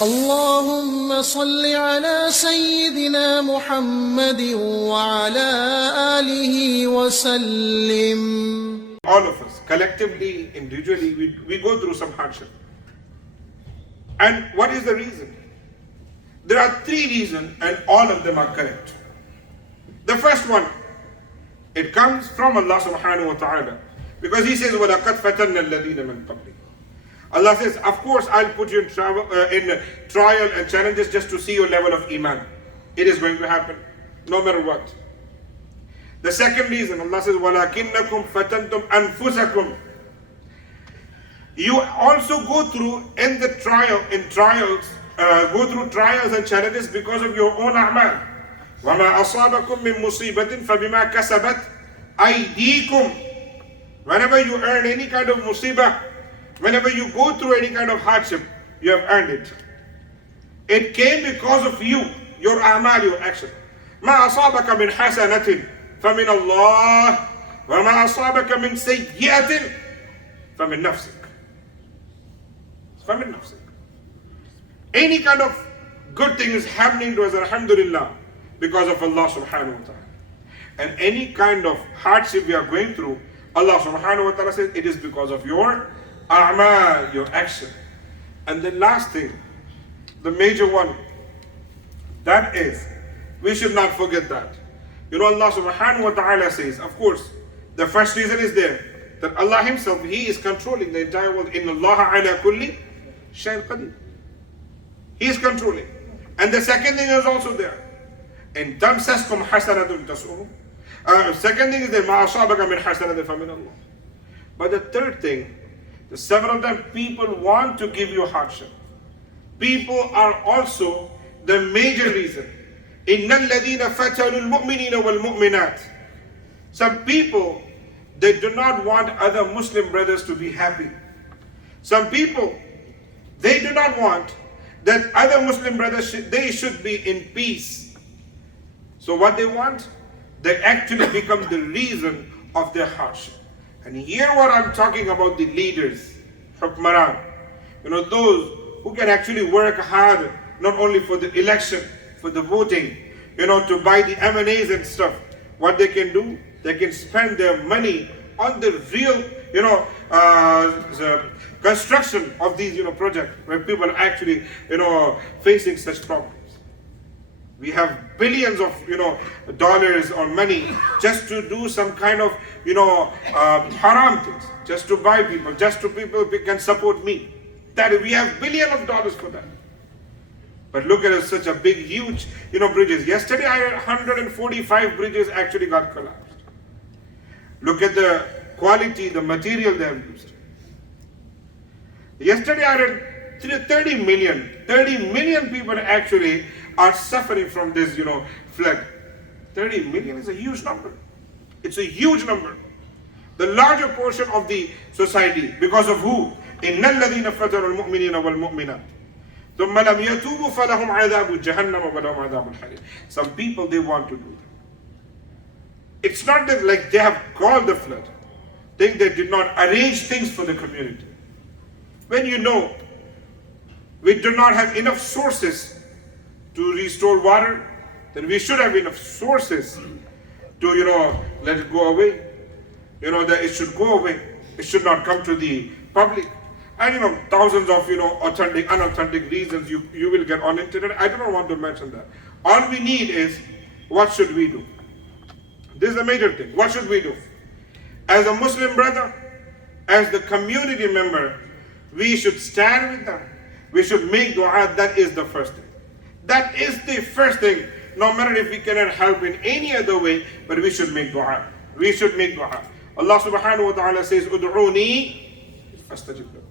اللهم صل على سيدنا محمد وعلى آله وسلم. All of us, collectively, individually, we go through some hardship. And what is the reason? There are three reasons, and all of them are correct. The first one, it comes from Allah subhanahu wa ta'ala. Because He says, وَلَقَدْ فَتَنَّا الَّذِينَ مِن قَبْلِكُمْ. Allah says, of course, I'll put you in trial and challenges just to see your level of iman. It is going to happen, no matter what. The second reason, Allah says, وَلَكِنَّكُمْ فَتَنْتُمْ أَنفُسَكُمْ. You also go through go through trials and challenges because of your own a'mal. وَمَا أَصَابَكُم مِّن مُّصِيبَةٍ فَبِمَا كَسَبَتْ أَيْدِيكُمْ. Whenever you earn any kind of musibah, whenever you go through any kind of hardship, you have earned it. It came because of you, your a'mal, your action. مَا أَصَابَكَ مِنْ حَسَنَةٍ فَمِنَ اللَّهِ وَمَا أَصَابَكَ مِنْ سَيِّئَةٍ فَمِنْ نَفْسِكَ. فَمِنْ نَفْسِكَ. Any kind of good thing is happening to us, alhamdulillah, because of Allah subhanahu wa ta'ala. And any kind of hardship we are going through, Allah subhanahu wa ta'ala says it is because of your a'mal, your action. And the last thing, the major one, that is, we should not forget that. You know, Allah subhanahu wa ta'ala says, of course, the first reason is there, that Allah Himself, He is controlling the entire world. Inna Allah ala kulli shay'in qadir. He is controlling. And the second thing is also there. In tamsaskum hasanatun tasu'hum. Second thing is that ma asabaka min hasanatin famin Allah. But the third thing, the several times people want to give you hardship. People are also the major reason. Innal ladina fatanul mu'minina wal mu'minat. Some people, they do not want other Muslim brothers to be happy. Some people, they do not want that other Muslim brothers, they should be in peace. So what they want? They actually become the reason of their hardship. And here what I'm talking about, the leaders, hukmaran, you know, those who can actually work hard, not only for the election, for the voting, you know, to buy the M&As and stuff. What they can do, they can spend their money on the real, you know, the construction of these, you know, projects where people are actually, you know, facing such problems. We have billions of, you know, dollars or money just to do some kind of, you know, haram things, just to buy people, just to people can support me. That we have billions of dollars for that. But look at it, such a big, huge, you know, bridges. Yesterday I heard 145 bridges actually got collapsed. Look at the quality, the material they have used. Yesterday I read 30 million people actually are suffering from this, you know, flood. 30 million is a huge number. It's a huge number. The larger portion of the society, because of who? إِنَّ الَّذِينَ فَتَرُوا الْمُؤْمِنِينَ وَالْمُؤْمِنَاتِ ثُمَّ لَمْ يَتُوبُوا فَلَهُمْ عَذَابُ جَهَنَّمَ وَلَهُمْ عَذَابُ الْحَرِيقِ. Some people, they want to do that. It's not that like they have caused the flood. They did not arrange things for the community. When you know we do not have enough sources to restore water, then we should have enough sources to, you know, let it go away. You know, that it should go away. It should not come to the public. And you know, thousands of, you know, authentic, unauthentic reasons you will get on internet. I do not want to mention that. All we need is, what should we do? This is a major thing. What should we do? As a Muslim brother, as the community member, we should stand with them. We should make dua. That is the first thing. That is the first thing. No matter if we cannot help in any other way, but we should make dua. We should make dua. Allah subhanahu wa ta'ala says, Ud'uni fastajib lakum.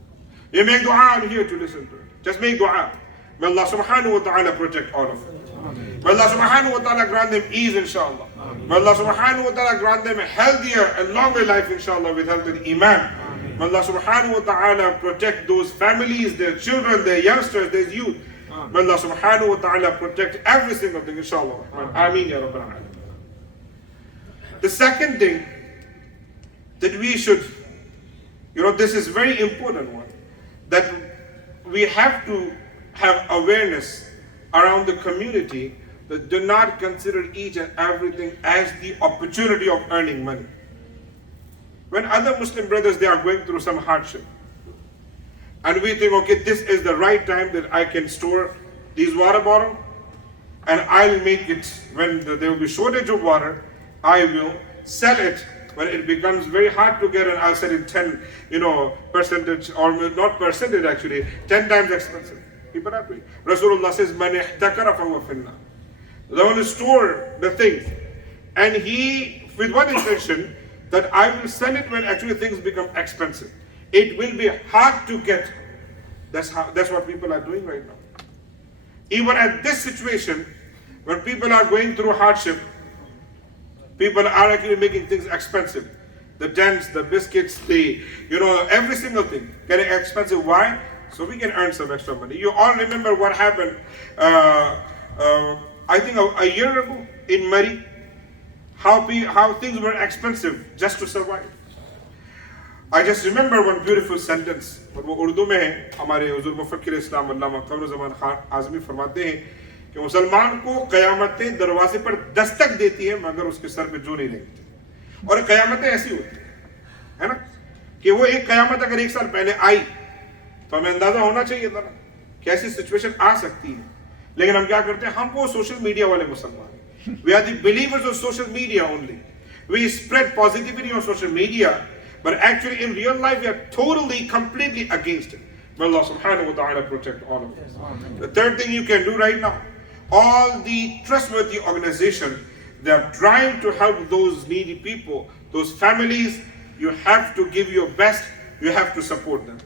You make dua, I'm here to listen to it. Just make dua. May Allah subhanahu wa ta'ala protect all of us. May Allah subhanahu wa ta'ala grant them ease, inshallah. May Allah subhanahu wa ta'ala grant them a healthier and longer life, inshallah, with health and iman. May Allah subhanahu wa ta'ala protect those families, their children, their youngsters, their youth. May Allah subhanahu wa ta'ala protect every single thing, inshallah. Ameen ya Rabbal Alamin. The second thing that we should, you know, this is very important one, that we have to have awareness around the community that do not consider each and everything as the opportunity of earning money. When other Muslim brothers, they are going through some hardship, and we think, okay, this is the right time that I can store these water bottles, and I'll make it when there will be shortage of water, I will sell it when it becomes very hard to get, and I'll sell it 10, percentage, or not percentage actually, 10 times expensive. People are doing. Rasulullah says, "Man ihtakara fahuwa finnar." The one who store the things, and he, with one intention, that I will sell it when actually things become expensive. It will be hard to get. That's what people are doing right now. Even at this situation, when people are going through hardship, people are actually making things expensive. The dents, the biscuits, every single thing getting expensive. Why? So we can earn some extra money. You all remember what happened, I think a year ago in Mari, how things were expensive just to survive. I just remember one beautiful sentence, और वो उर्दू में है. हमारे हुजूर मुफक्किर इस्लाम अल्लामा क़मरुज़्ज़मान ख़ान आज़मी फरमाते हैं कि मुसलमान को क़यामतें दरवाजे पर दस्तक देती है मगर उसके सर पे जो नहीं लगती. और क़यामतें ऐसी होती है ना, कि वो एक क़यामत अगर एक साल पहले आई तो हमें अंदाजा होना चाहिए था ना कि ऐसी सिचुएशन आ सकती है. लेकिन हम क्या करते हैं, हम वो सोशल मीडिया वाले मुसलमान हैं. We are the believers of social media only. We spread positivity on social media, but actually in real life we are totally, completely against it. May Allah subhanahu wa ta'ala protect all of us. The third thing you can do right now, all the trustworthy organizations, they are trying to help those needy people, those families. You have to give your best, you have to support them.